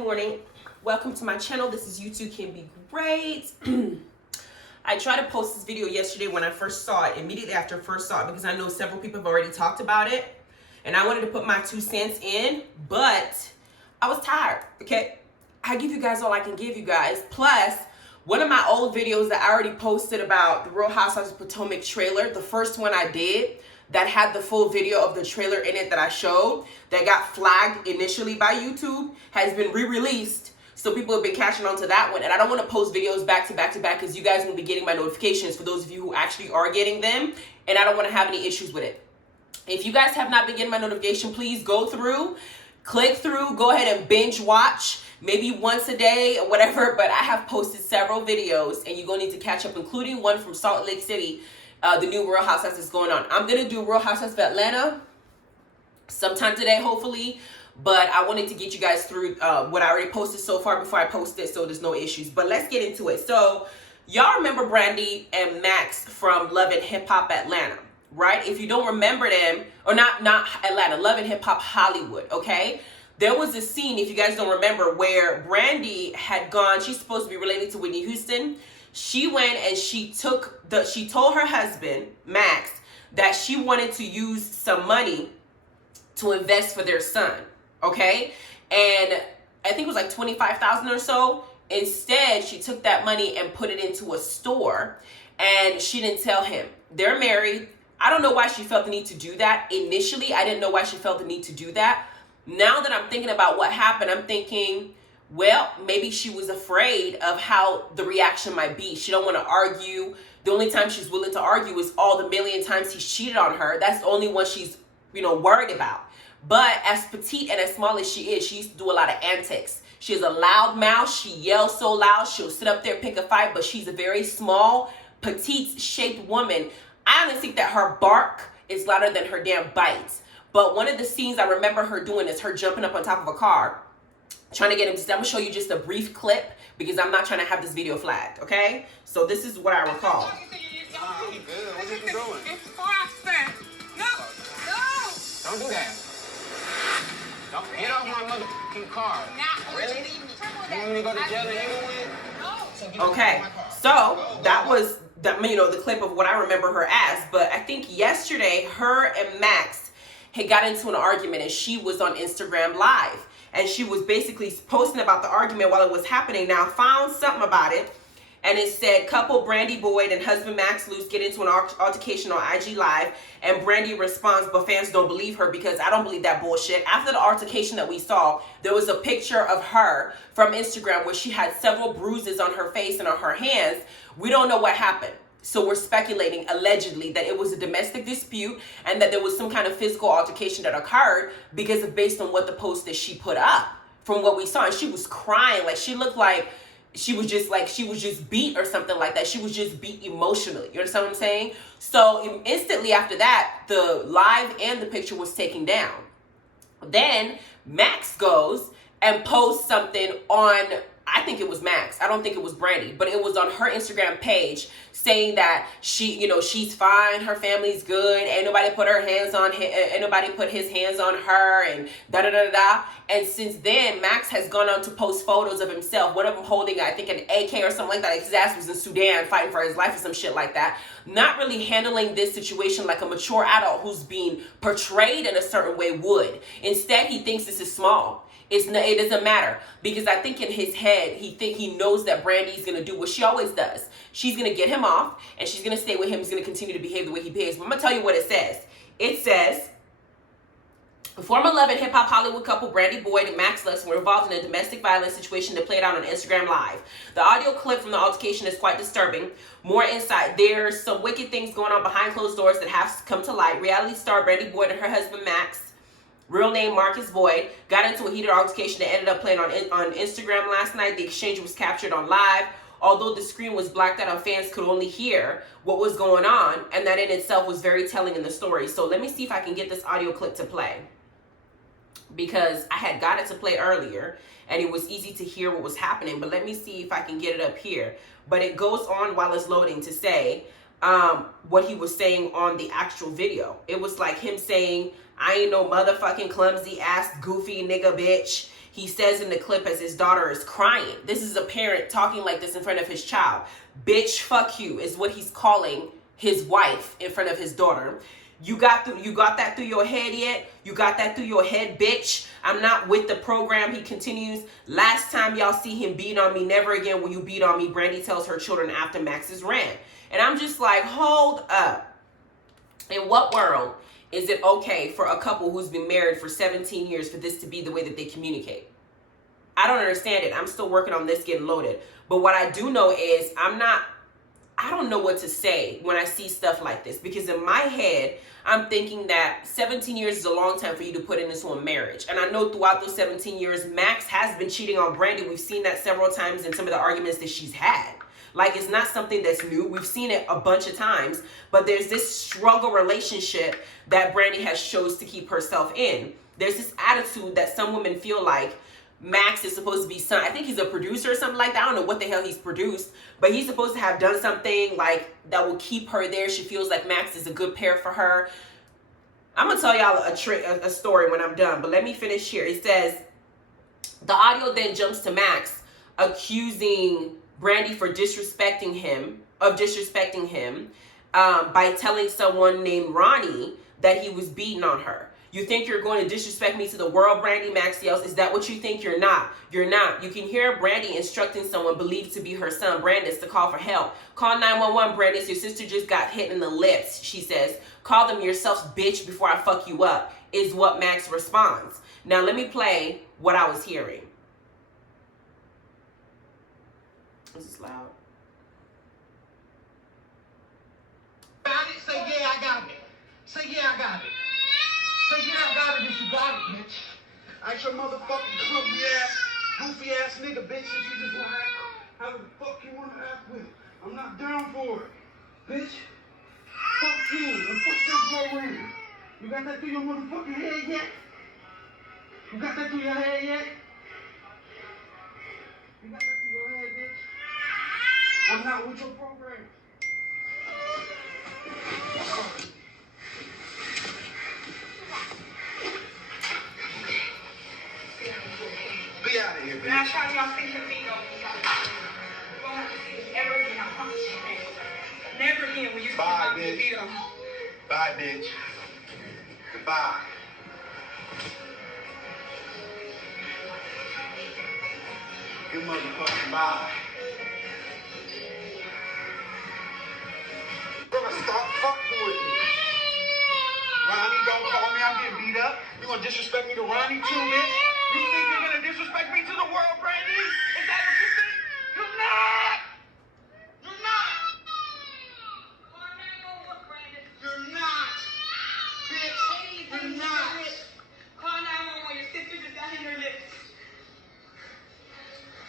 morning. Welcome to my channel. This is You Too Can Be Great. I tried to post this video yesterday when I first saw it, immediately after I first saw it, because I know several people have already talked about it. And I wanted to put my 2 cents in, but I was tired, okay? I give you guys all I can give you guys. Plus, one of my old videos that I already posted about the Real Housewives of Potomac trailer, the first one I did, that had the full video of the trailer in it that I showed, that got flagged initially by YouTube, has been re-released. So people have been catching on to that one. And I don't want to post videos back to back to back because you guys will be getting my notifications for those of you who actually are getting them. And I don't want to have any issues with it. If you guys have not been getting my notification, please go through, click through, go ahead and binge watch. Maybe once a day or whatever. But I have posted several videos and you're going to need to catch up, including one from Salt Lake City. The new Real Housewives is going on. I'm going to do Real Housewives of Atlanta sometime today, hopefully. But I wanted to get you guys through what I already posted so far before I post it, so there's no issues. But let's get into it. So y'all remember Brandi and Max from Love and Hip Hop Atlanta, right? If you don't remember them, or not Atlanta, Love and Hip Hop Hollywood, okay? There was a scene, if you guys don't remember, where Brandi had gone, she's supposed to be related to Whitney Houston. She went and she told her husband, Max, that she wanted to use some money to invest for their son, okay? And I think it was like $25,000 or so. Instead, she took that money and put it into a store, and she didn't tell him. They're married. I don't know why she felt the need to do that. Initially, I didn't know why she felt the need to do that. Now that I'm thinking about what happened, I'm thinking, well, maybe she was afraid of how the reaction might be. She don't want to argue. The only time she's willing to argue is all the million times he's cheated on her. That's the only one she's, worried about. But as petite and as small as she is, she used to do a lot of antics. She has a loud mouth. She yells so loud. She'll sit up there, pick a fight, but she's a very small, petite-shaped woman. I honestly think that her bark is louder than her damn bites. But one of the scenes I remember her doing is her jumping up on top of a car, trying to get him to, I'm going to show you just a brief clip because I'm not trying to have this video flagged, okay? So this is what I recall. I'm good. What you doing? It's Boston. No. Don't do that. Don't get off my motherfucking car. Really? You want me to go to jail and you win? No. Okay, so that was the clip of what I remember her as. But I think yesterday her and Max had got into an argument and she was on Instagram Live. And she was basically posting about the argument while it was happening. Now, I found something about it. And it said, couple Brandy Boyd and husband Max Luce get into an altercation on IG Live. And Brandy responds, but fans don't believe her because I don't believe that bullshit. After the altercation that we saw, there was a picture of her from Instagram where she had several bruises on her face and on her hands. We don't know what happened. So we're speculating, allegedly, that it was a domestic dispute and that there was some kind of physical altercation that occurred because of based on what the post that she put up from what we saw. And she was crying. Like, she looked like she was just beat or something like that. She was just beat emotionally. You understand what I'm saying? So instantly after that, the live and the picture was taken down. Then Max goes and posts something on, I think it was Max. I don't think it was Brandy, but it was on her Instagram page saying that she's fine, her family's good, ain't nobody put his hands on her, and da da da da. And since then, Max has gone on to post photos of himself. One of them holding, I think, an AK or something like that. His ass was in Sudan fighting for his life or some shit like that. Not really handling this situation like a mature adult who's being portrayed in a certain way would. Instead, he thinks this is small. It doesn't matter because I think in his head, he knows that Brandy's going to do what she always does. She's going to get him off and she's going to stay with him. He's going to continue to behave the way he behaves. But I'm going to tell you what it says. It says, former Love and Hip Hop Hollywood couple Brandy Boyd and Max Luce were involved in a domestic violence situation that played out on Instagram Live. The audio clip from the altercation is quite disturbing. More insight. There's some wicked things going on behind closed doors that have come to light. Reality star Brandy Boyd and her husband Max, real name Marcus Boyd, got into a heated altercation that ended up playing on Instagram last night. The exchange was captured on live. Although the screen was blacked out and fans could only hear what was going on, and that in itself was very telling in the story. So let me see if I can get this audio clip to play, because I had got it to play earlier and it was easy to hear what was happening. But let me see if I can get it up here. But it goes on while it's loading to say what he was saying on the actual video. It was like him saying, I ain't no motherfucking clumsy ass goofy nigga bitch. He says in the clip as his daughter is crying. This is a parent talking like this in front of his child. Bitch, fuck you is what he's calling his wife in front of his daughter. You got that through your head yet? You got that through your head, bitch? I'm not with the program. He continues. Last time y'all see him beat on me, never again will you beat on me. Brandy tells her children after Max's rant. And I'm just like, hold up. In what world is it okay for a couple who's been married for 17 years for this to be the way that they communicate? I don't understand it. I'm still working on this getting loaded. But what I do know is I don't know what to say when I see stuff like this, because in my head, I'm thinking that 17 years is a long time for you to put into a marriage. And I know throughout those 17 years, Max has been cheating on Brandy. We've seen that several times in some of the arguments that she's had. Like, it's not something that's new. We've seen it a bunch of times, but there's this struggle relationship that Brandy has chose to keep herself in. There's this attitude that some women feel like Max is supposed to be I think he's a producer or something like that. I don't know what the hell he's produced, but he's supposed to have done something like that will keep her there. She feels like Max is a good pair for her. I'm gonna tell y'all a story when I'm done, but let me finish here. It says the audio then jumps to Max accusing Brandy for disrespecting him by telling someone named Ronnie that he was beating on her. You think you're going to disrespect me to the world, Brandy? Max yells. Is that what you think? You're not. You're not. You can hear Brandy instructing someone believed to be her son, Brandis, to call for help. Call 911, Brandis. Your sister just got hit in the lips, she says. Call them yourself, bitch, before I fuck you up, is what Max responds. Now, let me play what I was hearing. This is loud. Got it? Say, yeah, I got it. Say, yeah, I got it. Say, yeah, I got it if you got it, bitch. I ain't your motherfucking clumsy ass, goofy ass nigga, bitch, that you just wanna act how the fuck you wanna act with. I'm not down for it, bitch. Fuck you, and fuck that program. You got that through your motherfucking head yet? You got that through your head yet? You got that through your head, bitch? I'm not with your program. Be out of here, bitch. Last time y'all see him beat on me, you won't have to see this ever again. I promise you. Never again will you see Bye, me bitch. beat on me. Bye, bitch. Goodbye. Good motherfucking bye. You're gonna stop fucking with me. Ronnie, don't call me. I'm getting beat up. You gonna disrespect me to Ronnie too, bitch? You think you're gonna disrespect me to the world, Brandy? Is that what you think? You're not! You're not! You're not! Bitch! You're not! Call 911. Your sister just got hit in her lips.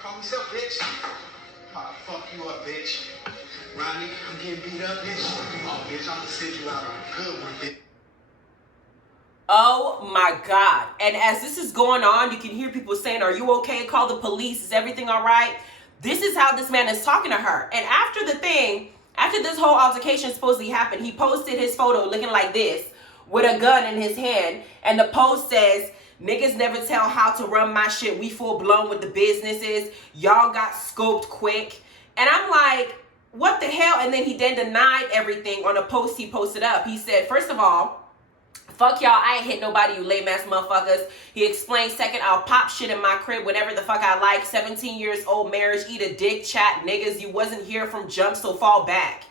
Call myself, bitch. I'll fuck you up, bitch. Ronnie, I'm getting beat up, bitch. Oh, bitch, I'm gonna send you out on a good one, bitch. Oh my God. And as this is going on, you can hear people saying, are you okay? Call the police. Is everything all right? This is how this man is talking to her. And after this whole altercation supposedly happened, he posted his photo looking like this with a gun in his hand. And the post says, niggas never tell how to run my shit. We full blown with the businesses. Y'all got scoped quick. And I'm like, what the hell? And then he then denied everything on a post he posted up. He said, first of all, fuck y'all, I ain't hit nobody, you lame ass motherfuckers. He explained, second, I'll pop shit in my crib whenever the fuck I like. 17 years old marriage, eat a dick, chat, niggas. You wasn't here from jump, so fall back.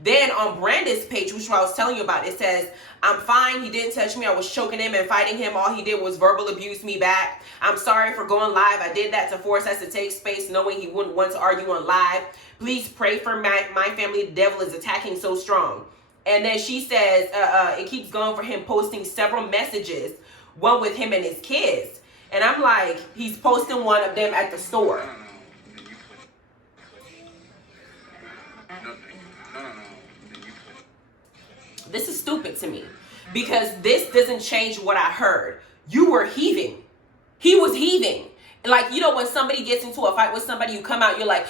Then on Brandy's page, which I was telling you about, it says, I'm fine, he didn't touch me, I was choking him and fighting him. All he did was verbal abuse me back. I'm sorry for going live. I did that to force us to take space, knowing he wouldn't want to argue on live. Please pray for my family. The devil is attacking so strong. And then she says, it keeps going for him posting several messages, one with him and his kids. And I'm like, he's posting one of them at the store. This is stupid to me, because this doesn't change what I heard. You were heaving. He was heaving. Like, you know, when somebody gets into a fight with somebody, you come out, you're like,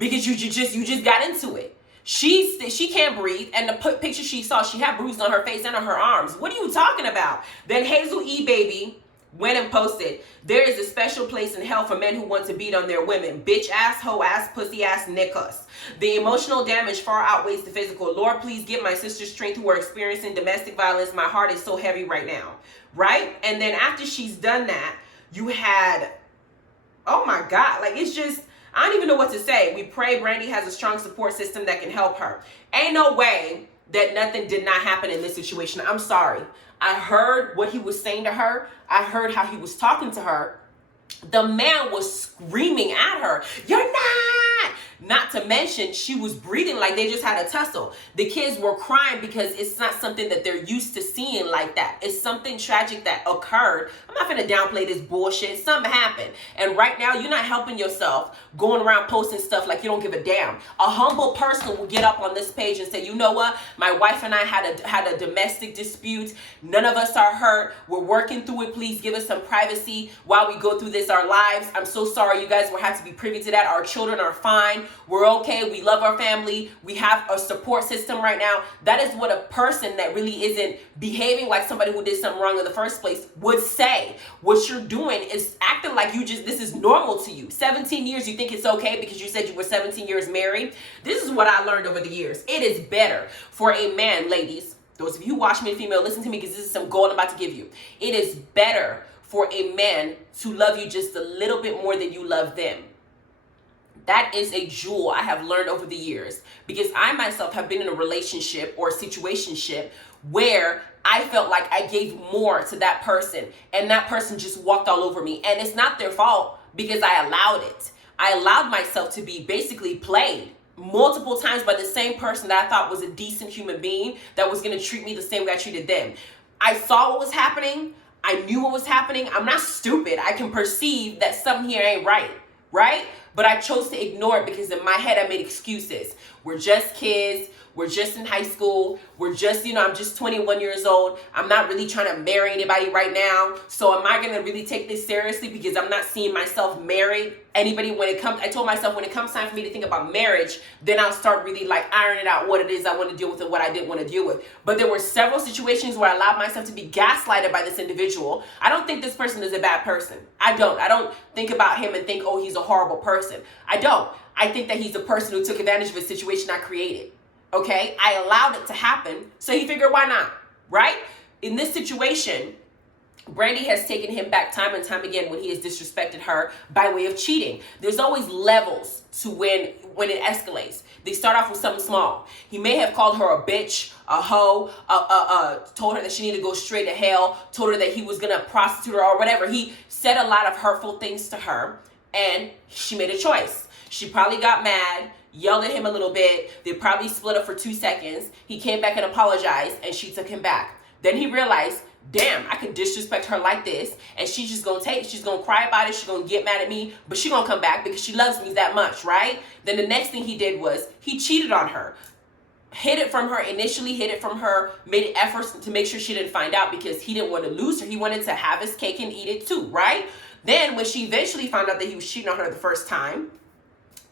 because you just got into it. She can't breathe, and the picture she saw, she had bruises on her face and on her arms. What are you talking about? Then Hazel E. Baby went and posted, there is a special place in hell for men who want to beat on their women. Bitch ass, hoe ass, pussy ass, niggas. The emotional damage far outweighs the physical. Lord, please give my sisters strength who are experiencing domestic violence. My heart is so heavy right now. Right? And then after she's done that, you had, oh my God, like it's just, I don't even know what to say. We pray Brandy has a strong support system that can help her. Ain't no way that nothing did not happen in this situation. I'm sorry. I heard what he was saying to her. I heard how he was talking to her. The man was screaming at her, "You're not!" Not to mention, she was breathing like they just had a tussle. The kids were crying because it's not something that they're used to seeing like that. It's something tragic that occurred. I'm not gonna downplay this bullshit. Something happened. And right now, you're not helping yourself going around posting stuff like you don't give a damn. A humble person will get up on this page and say, you know what? My wife and I had a domestic dispute. None of us are hurt. We're working through it. Please give us some privacy while we go through this, our lives. I'm so sorry you guys will have to be privy to that. Our children are fine. We're okay. We love our family. We have a support system right now. That is what a person that really isn't behaving like somebody who did something wrong in the first place would say. What you're doing is acting like this is normal to you. 17 years, you think it's okay because you said you were 17 years married. This is what I learned over the years. It is better for a man, ladies. Those of you who watch me, female, listen to me because this is some gold I'm about to give you. It is better for a man to love you just a little bit more than you love them. That is a jewel I have learned over the years, because I myself have been in a relationship or situationship where I felt like I gave more to that person and that person just walked all over me. And it's not their fault because I allowed it. I allowed myself to be basically played multiple times by the same person that I thought was a decent human being that was going to treat me the same way I treated them. I saw what was happening. I knew what was happening. I'm not stupid. I can perceive that something here ain't right, right? But I chose to ignore it because in my head I made excuses. We're just kids. We're just in high school. We're just, I'm just 21 years old. I'm not really trying to marry anybody right now. So am I going to really take this seriously because I'm not seeing myself marry anybody I told myself when it comes time for me to think about marriage, then I'll start really like ironing out what it is I want to deal with and what I didn't want to deal with. But there were several situations where I allowed myself to be gaslighted by this individual. I don't think this person is a bad person. I don't think about him and think, oh, he's a horrible person. I don't. I think that he's a person who took advantage of a situation I created. Okay, I allowed it to happen, so he figured, why not, right? In this situation, Brandy has taken him back time and time again when he has disrespected her by way of cheating. There's always levels to when it escalates. They start off with something small. He may have called her a bitch, a hoe, told her that she needed to go straight to hell, told her that he was gonna prostitute her or whatever. He said a lot of hurtful things to her, and she made a choice. She probably got mad, yelled at him a little bit. They probably split up for 2 seconds. He came back and apologized, and she took him back. Then he realized, damn, I can disrespect her like this, and she's just gonna she's gonna cry about it, she's gonna get mad at me, but she's gonna come back because she loves me that much, right? Then the next thing he did was he cheated on her. Hid it from her, made efforts to make sure she didn't find out because he didn't want to lose her. He wanted to have his cake and eat it too, right? Then when she eventually found out that he was cheating on her the first time,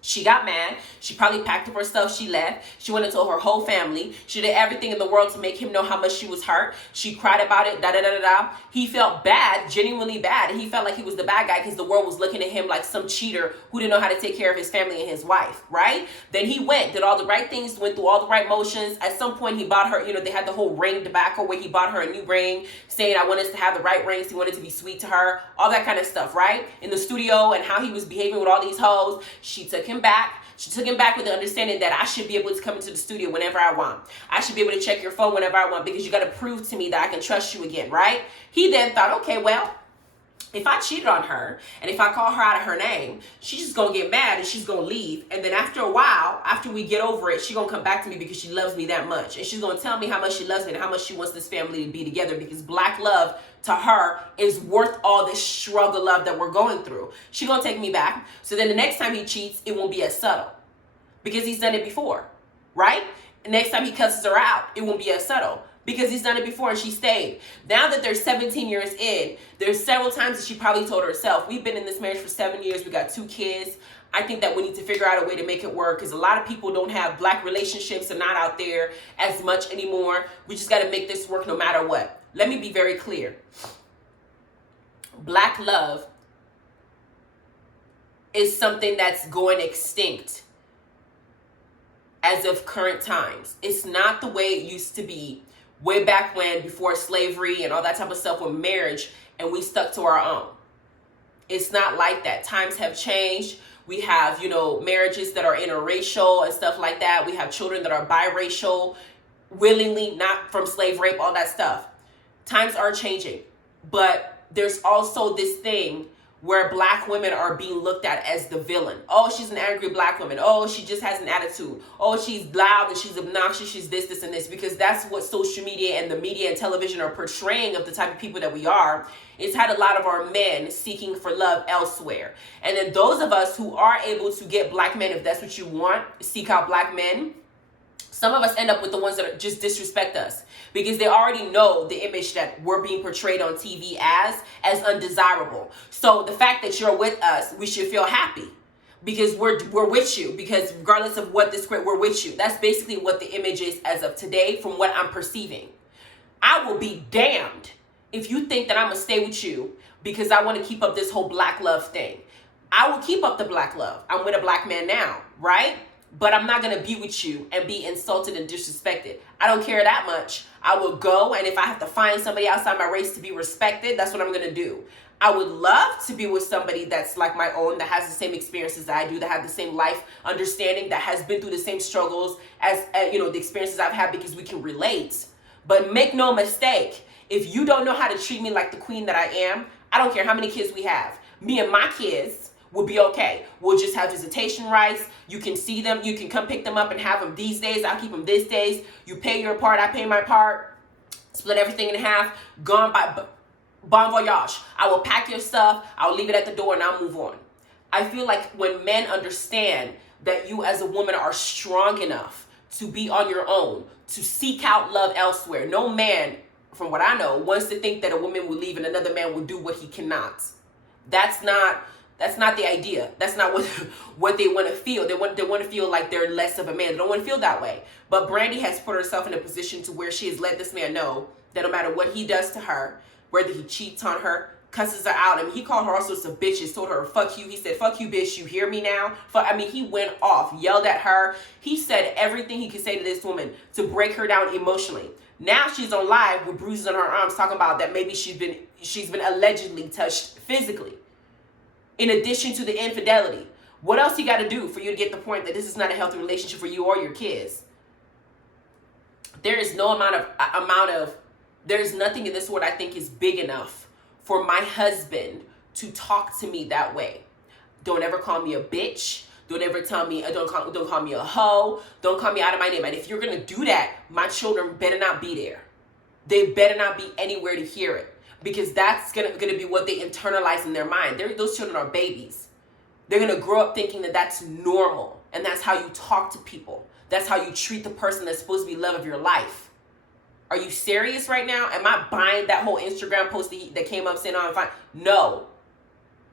she got mad. She probably packed up her stuff. She left. She went and told her whole family. She did everything in the world to make him know how much she was hurt. She cried about it. He felt bad, genuinely bad. And he felt like he was the bad guy because the world was looking at him like some cheater who didn't know how to take care of his family and his wife, right? Then he did all the right things, went through all the right motions. At some point, he bought her, they had the whole ring debacle where he bought her a new ring, saying, I want us to have the right rings. He wanted to be sweet to her, all that kind of stuff, right? In the studio and how he was behaving with all these hoes. She took him back. She took him back with the understanding that I should be able to come into the studio whenever I want. I should be able to check your phone whenever I want because you got to prove to me that I can trust you again, right? He then thought, okay, well, if I cheated on her and if I call her out of her name, she's just going to get mad and she's going to leave. And then after a while, after we get over it, she's going to come back to me because she loves me that much. And she's going to tell me how much she loves me and how much she wants this family to be together because black love to her is worth all this struggle love that we're going through. She's going to take me back. So then the next time he cheats, it won't be as subtle because he's done it before, right? Next time he cusses her out, it won't be as subtle because he's done it before and she stayed. Now that they're 17 years in, there's several times that she probably told herself, we've been in this marriage for 7 years. We got 2 kids. I think that we need to figure out a way to make it work because a lot of people don't have black relationships and not out there as much anymore. We just got to make this work no matter what. Let me be very clear. Black love is something that's going extinct as of current times. It's not the way it used to be way back when, before slavery and all that type of stuff with marriage, and we stuck to our own. It's not like that. Times have changed. We have, marriages that are interracial and stuff like that. We have children that are biracial, willingly, not from slave rape, all that stuff. Times are changing. But there's also this thing where black women are being looked at as the villain. Oh, she's an angry black woman. Oh, she just has an attitude. Oh, she's loud and she's obnoxious. She's this, this, and this. Because that's what social media and the media and television are portraying of the type of people that we are. It's had a lot of our men seeking for love elsewhere. And then those of us who are able to get black men, if that's what you want, seek out black men, some of us end up with the ones that just disrespect us because they already know the image that we're being portrayed on TV as undesirable. So the fact that you're with us, we should feel happy because we're with you, because regardless of what this, we're with you. That's basically what the image is as of today from what I'm perceiving. I will be damned if you think that I'm going to stay with you because I want to keep up this whole black love thing. I will keep up the black love. I'm with a black man now, right? But I'm not going to be with you and be insulted and disrespected. I don't care that much. I will go, and if I have to find somebody outside my race to be respected, that's what I'm going to do. I would love to be with somebody that's like my own, that has the same experiences that I do, that have the same life understanding, that has been through the same struggles as the experiences I've had, because we can relate. But make no mistake, if you don't know how to treat me like the queen that I am, I don't care how many kids we have. Me and my kids will be okay. We'll just have visitation rights. You can see them. You can come pick them up and have them these days. I'll keep them this days. You pay your part. I pay my part. Split everything in half. Gone by bon voyage. I will pack your stuff. I'll leave it at the door and I'll move on. I feel like when men understand that you as a woman are strong enough to be on your own, to seek out love elsewhere. No man, from what I know, wants to think that a woman will leave and another man will do what he cannot. That's not the idea. That's not what they want to feel. They want to feel like they're less of a man. They don't want to feel that way. But Brandy has put herself in a position to where she has let this man know that no matter what he does to her, whether he cheats on her, cusses her out. I mean, he called her all sorts of bitches, told her, fuck you. He said, fuck you, bitch. You hear me now? He went off, yelled at her. He said everything he could say to this woman to break her down emotionally. Now she's on live with bruises on her arms talking about that maybe she's been allegedly touched physically. In addition to the infidelity, what else you got to do for you to get the point that this is not a healthy relationship for you or your kids? There is no there's nothing in this world I think is big enough for my husband to talk to me that way. Don't ever call me a bitch. Don't ever tell me, don't call me a hoe. Don't call me out of my name. And if you're going to do that, my children better not be there. They better not be anywhere to hear it. Because that's gonna be what they internalize in their mind. Those children are babies. They're going to grow up thinking that that's normal. And that's how you talk to people. That's how you treat the person that's supposed to be love of your life. Are you serious right now? Am I buying that whole Instagram post that came up saying, oh, I'm fine? No.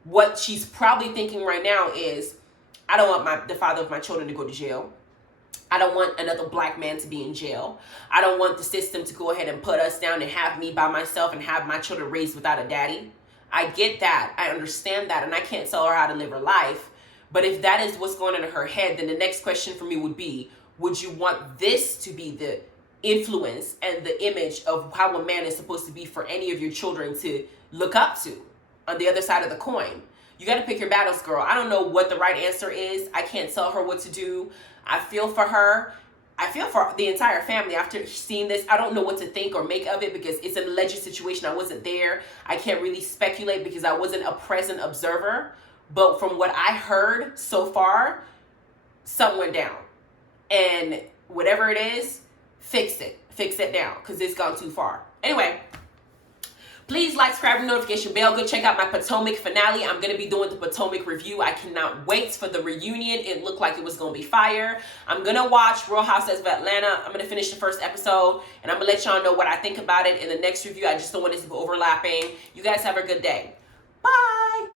What she's probably thinking right now is, I don't want the father of my children to go to jail. I don't want another black man to be in jail. I don't want the system to go ahead and put us down and have me by myself and have my children raised without a daddy. I get that. I understand that. And I can't tell her how to live her life. But if that is what's going on in her head, then the next question for me would be, would you want this to be the influence and the image of how a man is supposed to be for any of your children to look up to on the other side of the coin? You got to pick your battles, girl. I don't know what the right answer is. I can't tell her what to do. I feel for her. I feel for the entire family after seeing this. I don't know what to think or make of it because it's an alleged situation. I wasn't there. I can't really speculate because I wasn't a present observer. But from what I heard so far, something went down. And whatever it is, fix it. Fix it now because it's gone too far. Anyway. Please like, subscribe, and notification bell. Go check out my Potomac finale. I'm going to be doing the Potomac review. I cannot wait for the reunion. It looked like it was going to be fire. I'm going to watch Real Housewives of Atlanta. I'm going to finish the first episode, and I'm going to let y'all know what I think about it in the next review. I just don't want it to be overlapping. You guys have a good day. Bye.